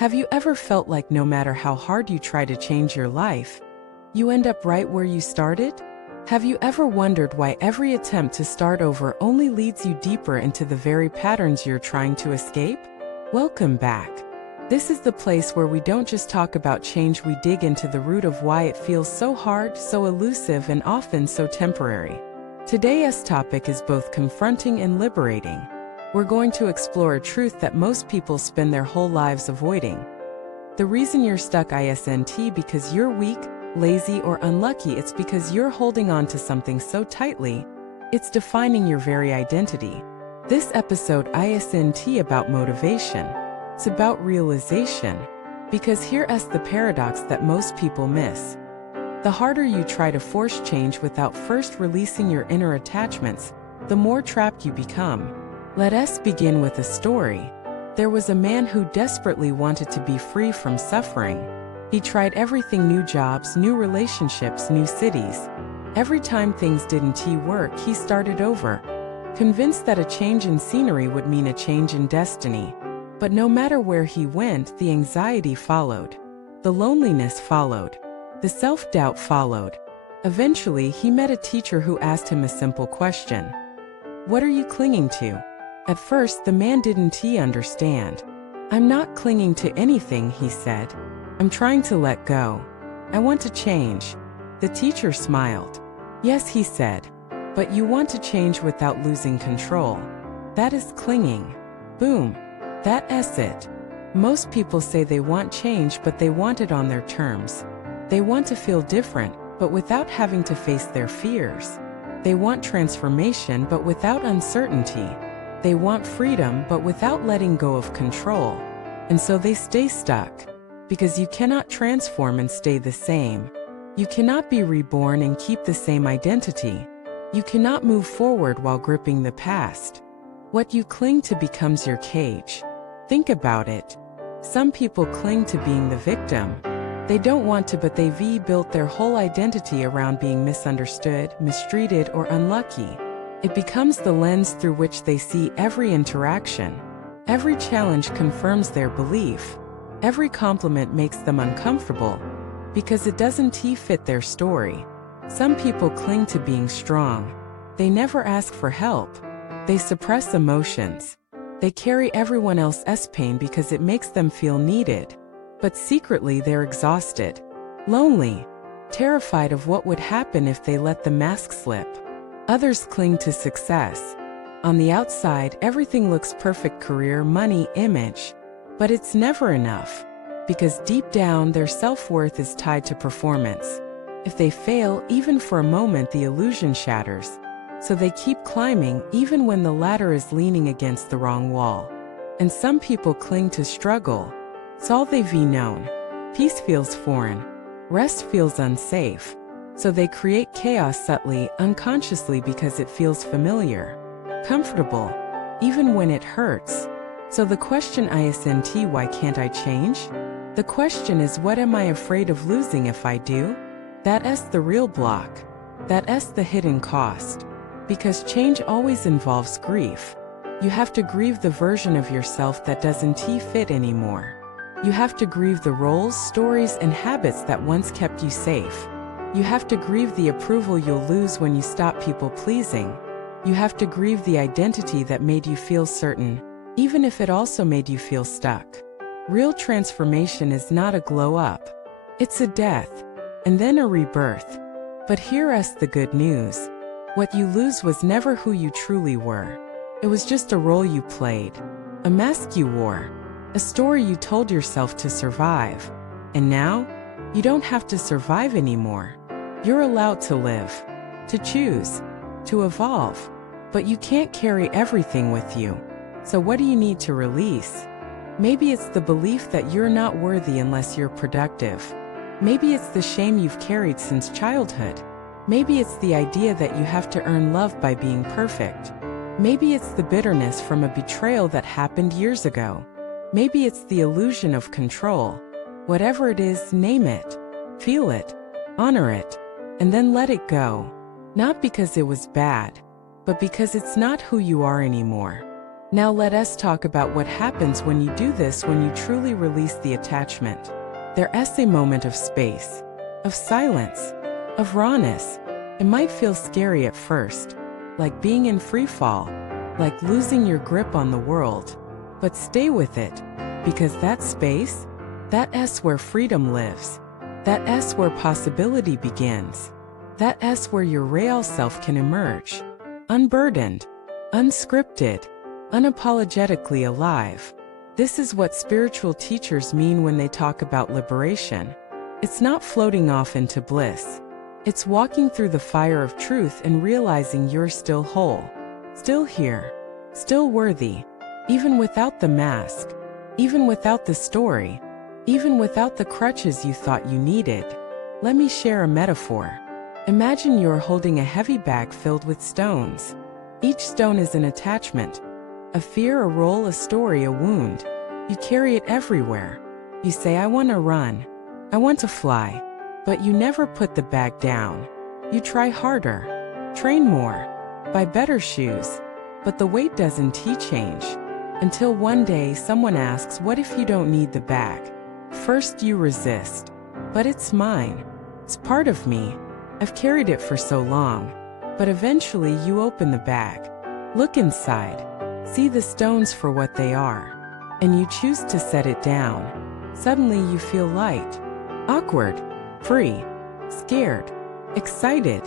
Have you ever felt like no matter how hard you try to change your life, you end up right where you started? Have you ever wondered why every attempt to start over only leads you deeper into the very patterns you're trying to escape? Welcome back. This is the place where we don't just talk about change, we dig into the root of why it feels so hard, so elusive, and often so temporary. Today's topic is both confronting and liberating. We're going to explore a truth that most people spend their whole lives avoiding. The reason you're stuck isn't because you're weak, lazy, or unlucky. It's because you're holding on to something so tightly, it's defining your very identity. This episode isn't about motivation. It's about realization. Because here's the paradox that most people miss. The harder you try to force change without first releasing your inner attachments, the more trapped you become. Let us begin with a story. There was a man who desperately wanted to be free from suffering. He tried everything: new jobs, new relationships, new cities. Every time things didn't work, he started over, convinced that a change in scenery would mean a change in destiny. But no matter where he went, the anxiety followed. The loneliness followed. The self-doubt followed. Eventually, he met a teacher who asked him a simple question. What are you clinging to? At first, the man didn't understand. I'm not clinging to anything, he said. I'm trying to let go. I want to change. The teacher smiled. Yes, he said. But you want to change without losing control. That is clinging. Boom. That's it. Most people say they want change, but they want it on their terms. They want to feel different, but without having to face their fears. They want transformation, but without uncertainty. They want freedom, but without letting go of control. And so they stay stuck. Because you cannot transform and stay the same. You cannot be reborn and keep the same identity. You cannot move forward while gripping the past. What you cling to becomes your cage. Think about it. Some people cling to being the victim. They don't want to, but they've built their whole identity around being misunderstood, mistreated, or unlucky. It becomes the lens through which they see every interaction. Every challenge confirms their belief. Every compliment makes them uncomfortable because it doesn't fit their story. Some people cling to being strong. They never ask for help. They suppress emotions. They carry everyone else's pain because it makes them feel needed. But secretly they're exhausted, lonely, terrified of what would happen if they let the mask slip. Others cling to success. On the outside, everything looks perfect: career, money, image. But it's never enough. Because deep down, their self-worth is tied to performance. If they fail, even for a moment, the illusion shatters. So they keep climbing, even when the ladder is leaning against the wrong wall. And some people cling to struggle. It's all they've known. Peace feels foreign. Rest feels unsafe. So they create chaos subtly, unconsciously, because it feels familiar, comfortable, even when it hurts. So the question isn't why can't I change? The question is, what am I afraid of losing if I do? That's the real block. That's the hidden cost. Because change always involves grief. You have to grieve the version of yourself that doesn't fit anymore. You have to grieve the roles, stories, and habits that once kept you safe. You have to grieve the approval you'll lose when you stop people pleasing. You have to grieve the identity that made you feel certain, even if it also made you feel stuck. Real transformation is not a glow up. It's a death, and then a rebirth. But here's the good news. What you lose was never who you truly were. It was just a role you played, a mask you wore, a story you told yourself to survive. And now, you don't have to survive anymore. You're allowed to live, to choose, to evolve. But you can't carry everything with you. So what do you need to release? Maybe it's the belief that you're not worthy unless you're productive. Maybe it's the shame you've carried since childhood. Maybe it's the idea that you have to earn love by being perfect. Maybe it's the bitterness from a betrayal that happened years ago. Maybe it's the illusion of control. Whatever it is, name it, feel it, honor it, and then let it go. Not because it was bad, but because it's not who you are anymore. Now let us talk about what happens when you do this, when you truly release the attachment. There's a moment of space, of silence, of rawness. It might feel scary at first, like being in free fall, like losing your grip on the world. But stay with it, because that space, that's where freedom lives. That's where possibility begins. That's where your real self can emerge. Unburdened, unscripted, unapologetically alive. This is what spiritual teachers mean when they talk about liberation. It's not floating off into bliss. It's walking through the fire of truth and realizing you're still whole, still here, still worthy, even without the mask, even without the story, even without the crutches you thought you needed. Let me share a metaphor. Imagine you're holding a heavy bag filled with stones. Each stone is an attachment, a fear, a role, a story, a wound. You carry it everywhere. You say, I want to run, I want to fly. But you never put the bag down. You try harder, train more, buy better shoes, but the weight doesn't change. Until one day someone asks, what if you don't need the bag? First you resist. But it's mine. It's part of me. I've carried it for so long. But eventually you open the bag. Look inside. See the stones for what they are. And you choose to set it down. Suddenly you feel light, awkward, free, scared, excited,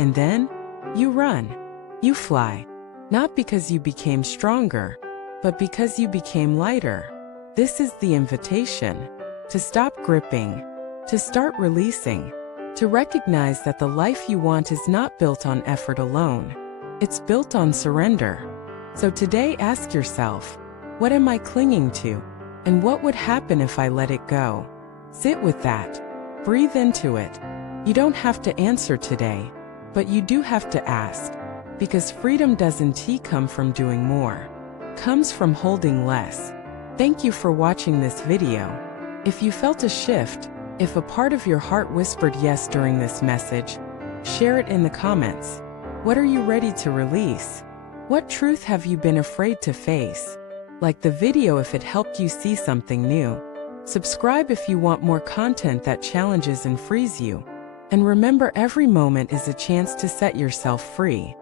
and then you run, you fly, not because you became stronger, but because you became lighter. This is the invitation to stop gripping, to start releasing, to recognize that the life you want is not built on effort alone. It's built on surrender. So today ask yourself, what am I clinging to? And what would happen if I let it go? Sit with that. Breathe into it. You don't have to answer today, but you do have to ask. Because freedom doesn't come from doing more. Comes from holding less. Thank you for watching this video. If you felt a shift, if a part of your heart whispered yes during this message, share it in the comments. What are you ready to release? What truth have you been afraid to face? Like the video if it helped you see something new. Subscribe if you want more content that challenges and frees you. And remember, every moment is a chance to set yourself free.